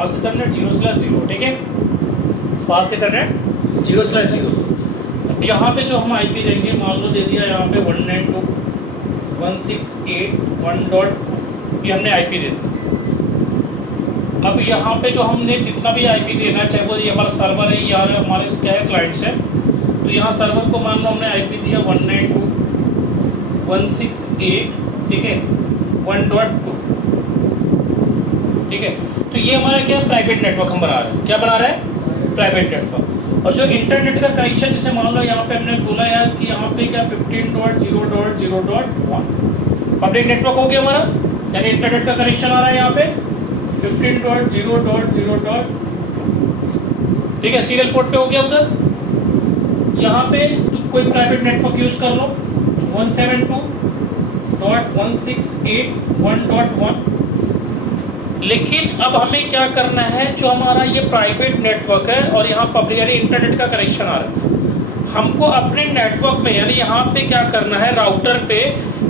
Fast Ethernet 0/0, ठीक है, fast Ethernet 0/0। अब यहाँ पे जो हम आईपी देंगे, मान लो दे दिया यहाँ पे 192.168.1.2, ये हमने आईपी दे दिया। अब यहाँ पे जो हमने जितना भी आईपी देना है, चाहे वो ये हमारा सर्वर है या हमारे क्या है क्लाइंट्स है, तो यहाँ सर्वर को मान लो हमने आईपी दिया 192.168, ठीक है, 1.2, ठीक है। तो ये हमारा क्या है, प्राइवेट नेटवर्क हम बना रहे हैं। क्या बना रहे हैं? Private network. और जो इंटरनेट का कनेक्शन, जैसे मान लो यहाँ पे हमने बोला यार कि यहाँ पे क्या 15.0.0.1 पब्लिक नेटवर्क हो गया हमारा, यानी इंटरनेट का कनेक्शन आ रहा है यहाँ पे 15.0.0. ठीक है, सीरियल पोर्ट पे हो गया उधर। यहाँ पे तुम कोई प्राइवेट नेटवर्क यूज कर लो 172.168.1.1। लेकिन अब हमें क्या करना है, जो हमारा ये प्राइवेट नेटवर्क है और यहाँ पब्लिक यानी इंटरनेट का कनेक्शन आ रहा है, हमको अपने नेटवर्क में यानी यहाँ पे क्या करना है, राउटर पे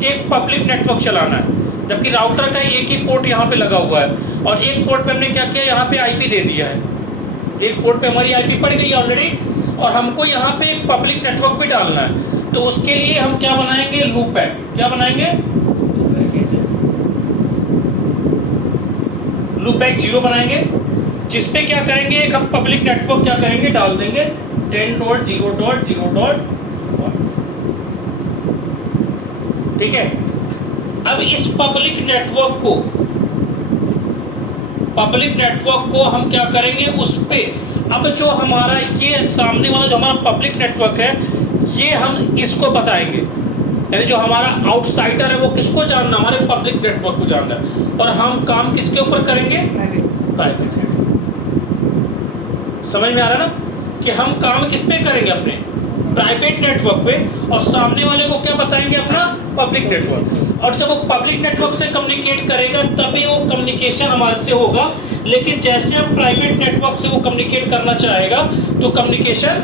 एक पब्लिक नेटवर्क चलाना है। जबकि राउटर का एक ही पोर्ट यहाँ पे लगा हुआ है और एक पोर्ट पे हमने क्या किया, यहाँ पे आईपी दे दिया है। एक पोर्ट पे हमारी आईपी पड़ गई ऑलरेडी और हमको यहाँ पे एक पब्लिक नेटवर्क भी डालना है। तो उसके लिए हम क्या बनाएंगे, लूपबैक। क्या बनाएंगे? लूपबैक 0 बनाएंगे, जिसपे क्या करेंगे, एक हम पब्लिक नेटवर्क क्या करेंगे, डाल देंगे 10.0.0.1। ठीक है। अब इस पब्लिक नेटवर्क को हम क्या करेंगे, उस पे अब जो हमारा ये सामने वाला जो हमारा पब्लिक नेटवर्क है, ये हम इसको बताएंगे। यानी जो हमारा आउटसाइडर है वो किसको जानना, हमारे पब्लिक नेटवर्क को जानना है। और हम काम किसके ऊपर करेंगे, प्राइवेट नेटवर्क। समझ में आ रहा है ना कि हम काम किस पे करेंगे, अपने प्राइवेट नेटवर्क पे, और सामने वाले को क्या बताएंगे, अपना पब्लिक नेटवर्क। और जब वो पब्लिक नेटवर्क से कम्युनिकेट करेगा तभी वो कम्युनिकेशन हमारे से होगा। लेकिन जैसे हम प्राइवेट नेटवर्क से वो कम्युनिकेट करना चाहेगा तो कम्युनिकेशन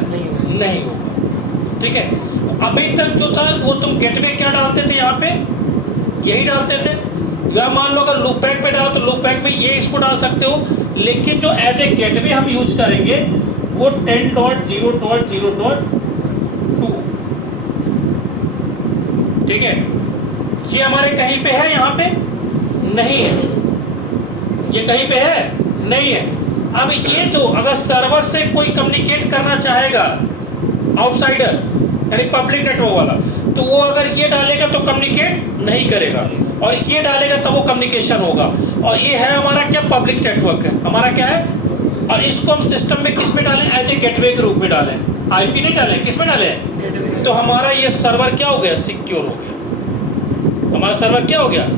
नहीं होगा। ठीक है। अभी तक जो था वो तुम गेटवे क्या डालते थे, यहाँ पे यही डालते थे, या मान लो अगर लूपबैक पे डालो तो लूपबैक में ये इसको डाल सकते हो। लेकिन जो एज ए गेटवे हम यूज करेंगे वो 10.0.0.2। ठीक है। ये हमारे कहीं पे है, यहाँ पे नहीं है, ये कहीं पे है नहीं है। अब ये तो अगर सर्वर से कोई कम्युनिकेट करना चाहेगा, आउटसाइडर यानी पब्लिक नेटवर्क वाला, तो वो अगर ये डालेगा तो कम्युनिकेट नहीं करेगा, और ये डालेगा तो वो कम्युनिकेशन होगा। और ये है हमारा क्या, पब्लिक नेटवर्क है हमारा, क्या है। और इसको हम सिस्टम में किस में डालें, एज ए गेटवे के रूप में डालें, आईपी नहीं डालें, किस में डालें। तो हमारा ये सर्वर क्या हो गया, सिक्योर हो गया। हमारा सर्वर क्या हो गया,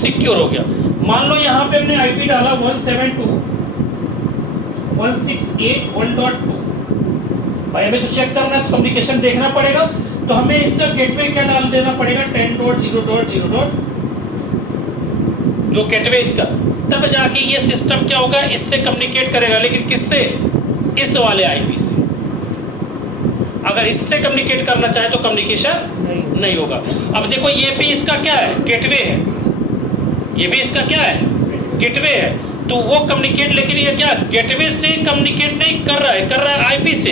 सिक्योर हो गया। मान लो यहाँ पे हमने आईपी डाला 172.168.1.2। भाई हमें तो चेक करना है, कम्युनिकेशन देखना पड़ेगा, तो हमें इसका गेटवे क्या डाल देना पड़ेगा, 10.0.0. जो गेटवे इसका, तब जाके ये सिस्टम क्या होगा, इससे कम्युनिकेट करेगा। लेकिन किससे, इस वाले आईपी से। अगर इससे कम्युनिकेट करना चाहे तो कम्युनिकेशन नहीं होगा। अब देखो ये भी इसका क्या है, गेटवे है, ये भी इसका क्या है, गेटवे है। तो वो कम्युनिकेट, लेकिन ये क्या गेटवे से कम्युनिकेट नहीं कर रहा है, कर रहा है आईपी से।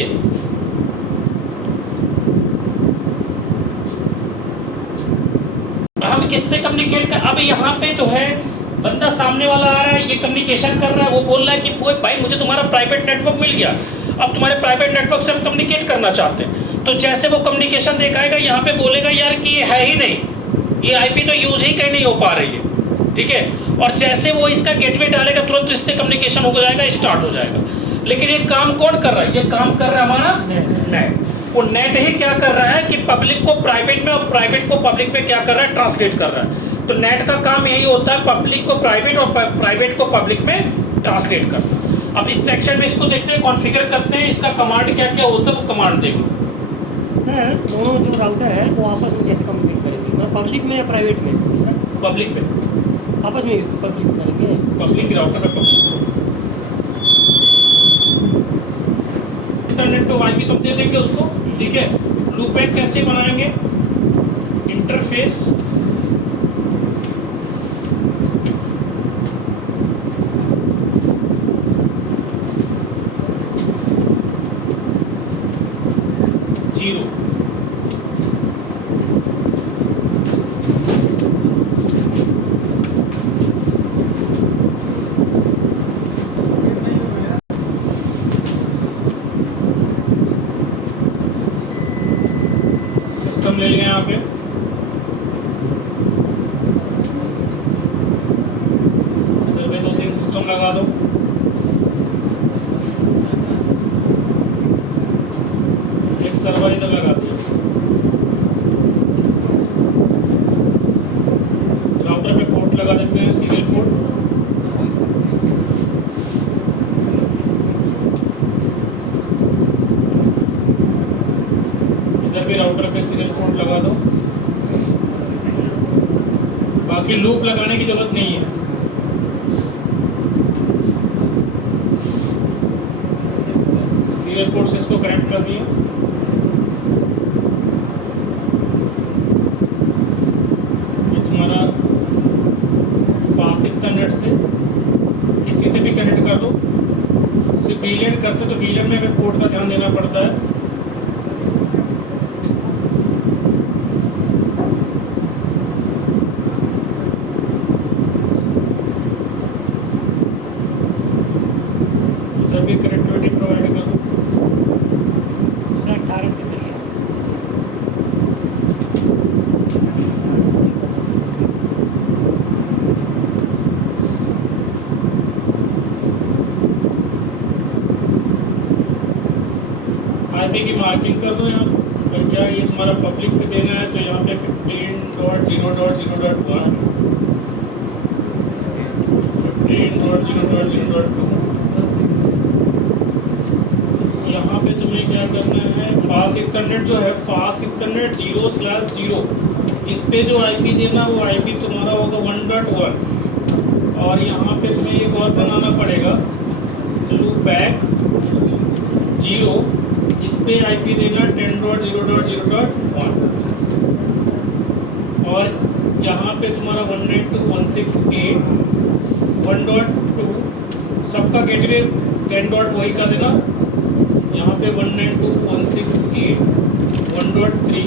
हम किससे कम्युनिकेट कर, अब यहाँ पे तो है बंदा सामने वाला आ रहा है, ये कम्युनिकेशन कर रहा है, वो बोल रहा है कि भाई मुझे तुम्हारा प्राइवेट नेटवर्क मिल गया, अब तुम्हारे प्राइवेट नेटवर्क से हम कम्युनिकेट करना चाहते हैं। तो जैसे वो कम्युनिकेशन दिखाएगा, यहाँ पे बोलेगा यार कि ये है ही नहीं, ये आईपी तो यूज ही कहीं नहीं हो पा रही है। ठीक है। और जैसे वो इसका गेटवे डालेगा तुरंत तो इससे कम्युनिकेशन हो जाएगा, स्टार्ट हो जाएगा। लेकिन ये काम कौन कर रहा है, ये काम कर रहा है हमारा नेट। वो नेट ही क्या कर रहा है कि पब्लिक को प्राइवेट में और प्राइवेट को पब्लिक में क्या कर रहा है, ट्रांसलेट कर रहा है। तो नेट का काम यही होता है, पब्लिक को प्राइवेट और प्राइवेट को पब्लिक में ट्रांसलेट करना। अब इस सेक्शन में इसको देखते हैं, कॉन्फ़िगर करते हैं, इसका कमांड क्या क्या होता है वो कमांड देखो। सर दोनों जो राउटर है वो आपस में कैसे कम्युनिकेट करेंगे, पब्लिक में या प्राइवेट में? पब्लिक में, आपस में पब्लिक में करेंगे, पब्लिक राउटर में पब्लिक। इंटरनेट पे आईपी तो दे देंगे उसको। ठीक है। लूपबैक कैसे बनाएंगे, इंटरफेस सिस्टम ले लिया यहाँ पे। इधर पे 2-3 सिस्टम लगा दो। एक सर्वर इधर लगा दिया। राउटर पे पोर्ट लगा देते हैं, सीरियल पोर्ट। इधर भी राउटर पे सीरियल पोर्ट लगा दो। बाकी लूप लगाने की जरूरत नहीं है। सीरियल पोर्ट से इसको कनेक्ट कर दिया। ये तुम्हारा फास्ट इंटरनेट से किसी से भी कनेक्ट कर दो। सिर्फ वीलैन करते तो वीलैन में हमें पोर्ट का ध्यान देना पड़ता है। इधर भी कनेक्टिविटी प्रोवाइड कर दो। सर 18 से मिल गया। आईपी की मार्किंग कर दो यहाँ पर। क्या ये तुम्हारा पब्लिक पे देना है तो यहाँ पे 15.0.0.1 15.0.0.2 यहाँ पे तुम्हें क्या करना है, फास्ट इंटरनेट जो है, फास्ट इंटरनेट 0/0 इस पे जो आईपी देना वो आईपी तुम्हारा होगा 1.1। और यहाँ पे तुम्हें एक और बनाना पड़ेगा, लूप बैक 0 इस पे आईपी देना 10.0.0.1। और यहाँ पे तुम्हारा 192.168.1.2 सबका गेटवे 10 डॉट वही का देना। यहाँ पे 192.168.1.3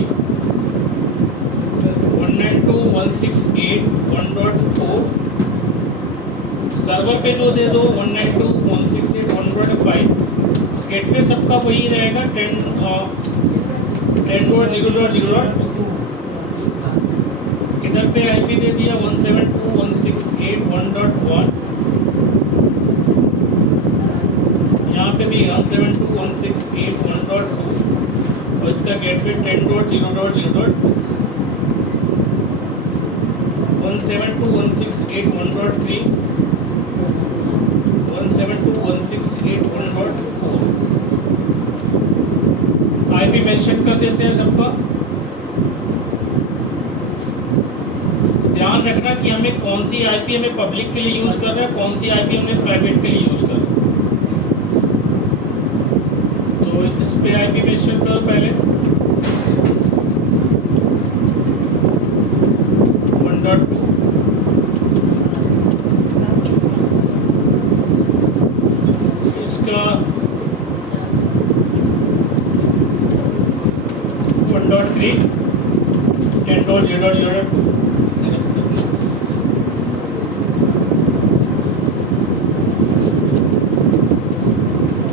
192.168.1.4 सर्वर पे जो दे दो 192.168.1.5। गेटवे सबका वही रहेगा 10.0.0.2। इधर पे आईपी दे दिया 172.168.1.1। यहाँ पे भी 172.168.1.2 और इसका गेटवे 10.0.0.2। 172.168.1.3 172.168.1.4 आईपी मेंशन कर देते हैं सबका। ध्यान रखना कि हमें कौन सी आईपी हमें पब्लिक के लिए यूज कर रहा है, कौन सी आईपी हमें प्राइवेट के लिए यूज कर रहा है। तो इस पे आईपी मेंशन करो पहले 1.2 इसका 1.3 10.0.0.2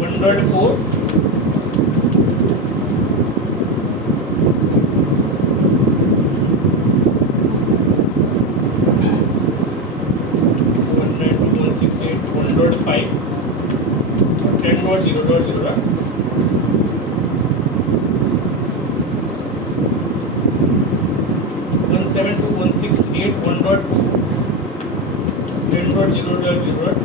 1.4 192.168.1.5 10.0.0 172.168.1.2 10.0.0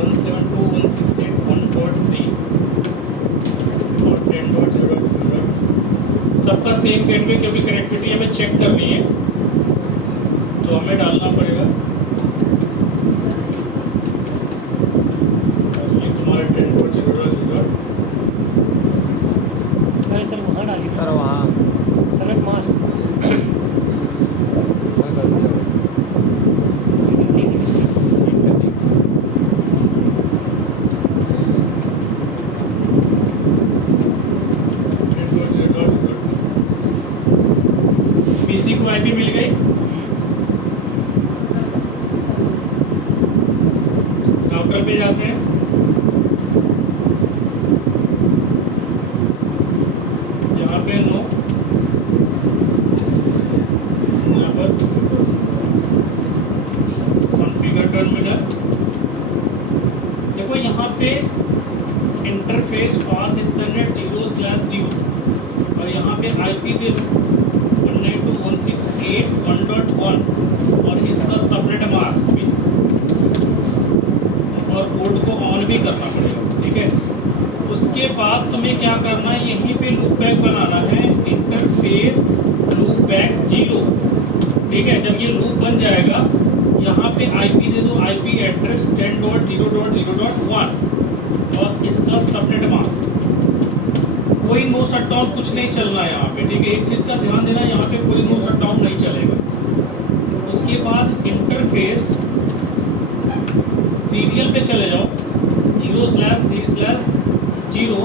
172.168.1.3 और 10.0.0 सबका सेम गेटवे, क्योंकि कनेक्टिविटी हमें चेक करनी है तो हमें डालना पड़ेगा। ये तुम्हारा 10.0.0 अरे सर वहाँ डालिए सर वहाँ सेलेक्ट मास्क मैं कर दिया। गलती से मिस्टेक। पीसी को आईपी मिल गई। इंटरफेस फास्ट इंटरनेट 0/0 और यहाँ पे आईपी दे दो 192.168.1.1 और इसका सबनेट मार्क्स भी और कोड को ऑन भी करना पड़ेगा, ठीक है। उसके बाद तुम्हें क्या करना है, यहीं पे लूप बैक बनाना है, इंटरफेस लूप बैक 0, ठीक है। जब ये लूप बन जाएगा यहाँ पे आईपी दे दो, आईपी एड्रेस 10.0.0.1 और इसका सबनेट मास्क। कोई नो शटडाउन कुछ नहीं चलना है यहाँ पे, ठीक है। एक चीज़ का ध्यान देना, यहाँ पे कोई नो शटडाउन नहीं चलेगा। उसके बाद इंटरफेस सीरियल पे चले जाओ 0/3/0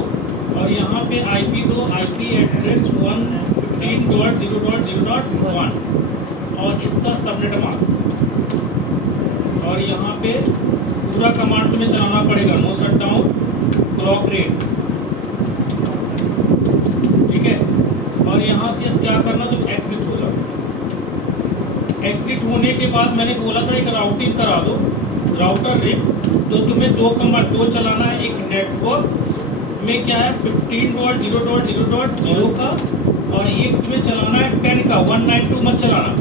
और यहाँ पे आईपी दो, आईपी एड्रेस 115.0.0.1 और इसका सबनेट मास्क। और यहाँ पे पूरा कमांड तुम्हें चलाना पड़ेगा, नो शटडाउन क्लॉक रेट, ठीक है। और यहाँ से अब क्या करना, तुम एग्जिट हो जाओ। एग्जिट होने के बाद मैंने बोला था एक राउटिंग करा दो, राउटर रिप। तो तुम्हें दो कमांड दो चलाना है, एक नेटवर्क में क्या है 15.0.0.0 का और एक तुम्हें चलाना है 10 का, 192 मत चलाना,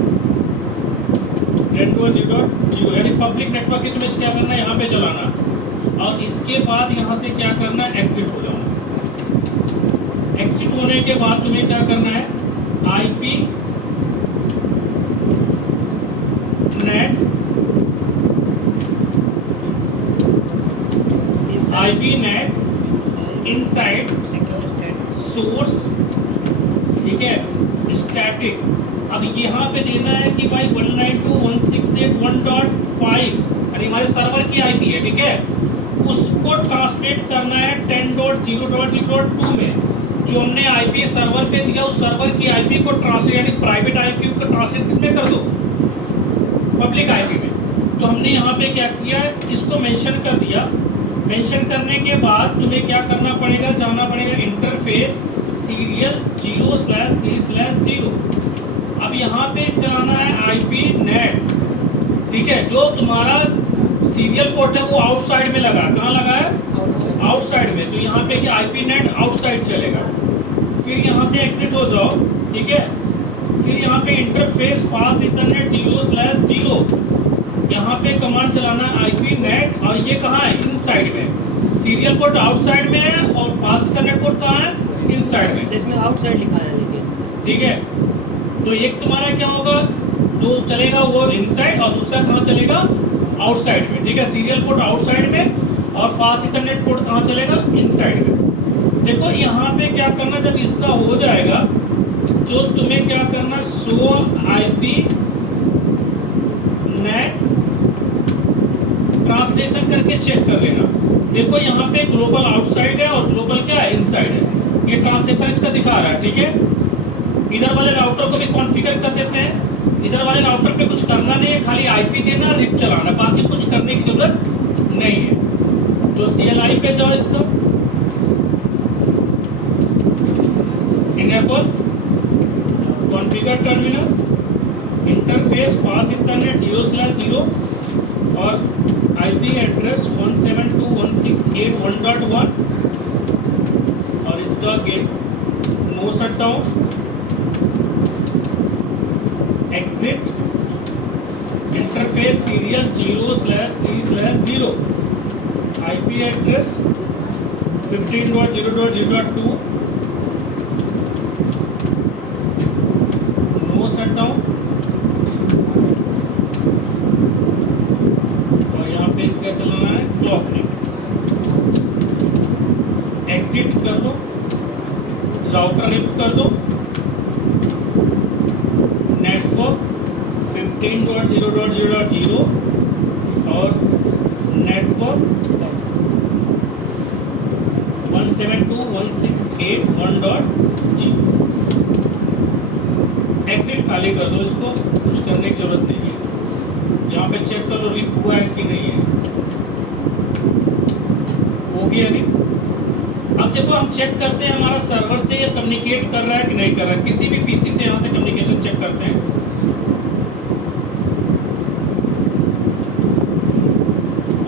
10.0.0 यानी पब्लिक नेटवर्क के तुम्हें क्या करना है यहाँ पे चलाना। और इसके बाद यहाँ से क्या करना है, एग्जिट हो जाना। एग्जिट होने के बाद तुम्हें क्या करना है, आईपी नेट इनसाइड सोर्स, ठीक है, स्टैटिक। अब यहाँ पे देना है कि भाई 192.168.1.5 यानी हमारे सर्वर की आईपी है, ठीक है। उसको ट्रांसलेट करना है 10.0.0.2 में। जो हमने आईपी सर्वर पे दिया उस सर्वर की आईपी को ट्रांसलेट यानी प्राइवेट आईपी को ट्रांसलेट किसमें कर दो, पब्लिक आईपी में। तो हमने यहाँ पे क्या किया, इसको मेंशन कर दिया। मेंशन करने के बाद तुम्हें क्या करना पड़ेगा, जाना पड़ेगा इंटरफेस सीरियल 0/3/0। अब यहाँ पे चलाना है आईपी नेट, ठीक है। जो तुम्हारा सीरियल पोर्ट है वो आउटसाइड में लगा, कहाँ लगा है, आउटसाइड में। तो यहाँ पे क्या आईपी नेट आउटसाइड चलेगा। फिर यहाँ से एग्जिट हो जाओ, ठीक है। फिर यहाँ पे इंटरफेस फास्ट इंटरनेट 0/0 यहाँ पे कमांड चलाना है आईपी नेट और ये कहाँ है, इनसाइड में। सीरियल पोर्ट आउटसाइड में है और फास्ट इंटरनेट पोर्ट कहाँ है, इनसाइड में। इसमें आउटसाइड लिखा है लेकिन, ठीक है। तो एक तुम्हारा क्या होगा, जो चलेगा वो इनसाइड और दूसरा कहाँ चलेगा, आउटसाइड में, ठीक है। सीरियल पोर्ट आउटसाइड में और फास्ट इंटरनेट पोर्ट कहाँ चलेगा, इनसाइड में। देखो यहाँ पे क्या करना, जब इसका हो जाएगा तो तुम्हें क्या करना, शो आईपी नेट ट्रांसलेशन करके चेक कर लेना। देखो यहाँ पे ग्लोबल आउटसाइड है और ग्लोबल क्या है, इनसाइड है। ये ट्रांसलेशन इसका दिखा रहा है, ठीक है। इधर वाले राउटर को भी कॉन्फ़िगर कर देते हैं। इधर वाले राउटर पे कुछ करना नहीं है, खाली आईपी देना, रिप चलाना, बाकी कुछ करने की जरूरत नहीं है। तो CLI पे जाओ, इसका enable configure terminal interface fast internet 0/0 और आईपी एड्रेस 172.168.1.1 और इसका gate no shutdown, exit interface serial 0/3/0 IP address 15.0.0.2 no shutdown और यहाँ पे क्या चलाना है, क्लॉक रेट। एग्जिट कर दो, राउटर रिप कर दो, नेटवर्क 15.0.0.0 और नेटवर्क 172.168.1.0 एग्जिट खाली कर दो, इसको कुछ करने की जरूरत नहीं है। यहाँ पे चेक कर लो रिप हुआ है कि नहीं है, हो गया रिप। अब देखो हम चेक करते हैं हमारा सर्वर से ये कम्युनिकेट कर रहा है कि नहीं कर रहा है। किसी भी पीसी से यहाँ से कम्युनिकेशन चेक करते हैं।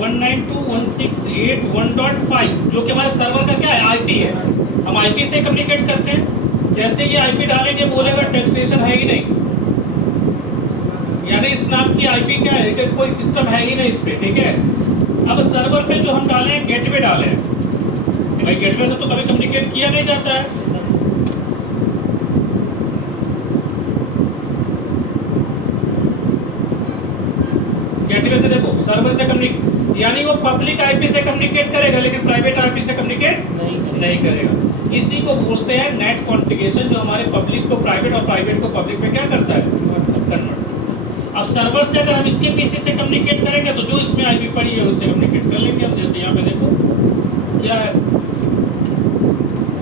192.168.1.5 जो कि हमारे सर्वर का क्या है, आईपी है। हम आईपी से कम्युनिकेट करते हैं। जैसे ये आईपी डालेंगे बोलेगा डेस्टिनेशन है ही नहीं, यानी इस नाम की आईपी क्या है कि कोई सिस्टम है ही नहीं इस पे, ठीक है। अब सर्वर पे जो हम डाले हैं गेटवे डाले हैं, भाई गेटवे से तो कभी कम्युनिकेट किया नहीं जाता है। गेटवे से देखो सर्वर से कम्युनिकेट, यानी वो पब्लिक आईपी से कम्युनिकेट करेगा लेकिन प्राइवेट आईपी से कम्युनिकेट नहीं करेगा। इसी को बोलते हैं नेट कॉन्फ़िगरेशन, जो हमारे पब्लिक को प्राइवेट और प्राइवेट को पब्लिक में क्या करता है, कन्वर्ट। अब सर्वर से अगर हम इसके पीसी से कम्युनिकेट करेंगे तो जो इसमें आईपी पड़ी है उससे कम्युनिकेट कर लेंगे। अब जैसे यहाँ पे देखो क्या है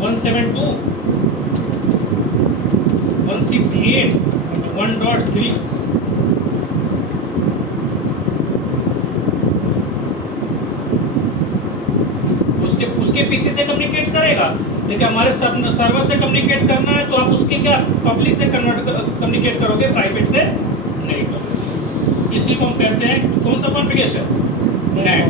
172.168.1.3 उसके पीसी से कम्युनिकेट करेगा, लेकिन हमारे सर्वर से कम्युनिकेट करना है तो आप उसके क्या पब्लिक से कम्युनिकेट करोगे, प्राइवेट से नहीं करोगे। इसी को हम कहते हैं कौन सा कॉन्फ़िगरेशन, नेट।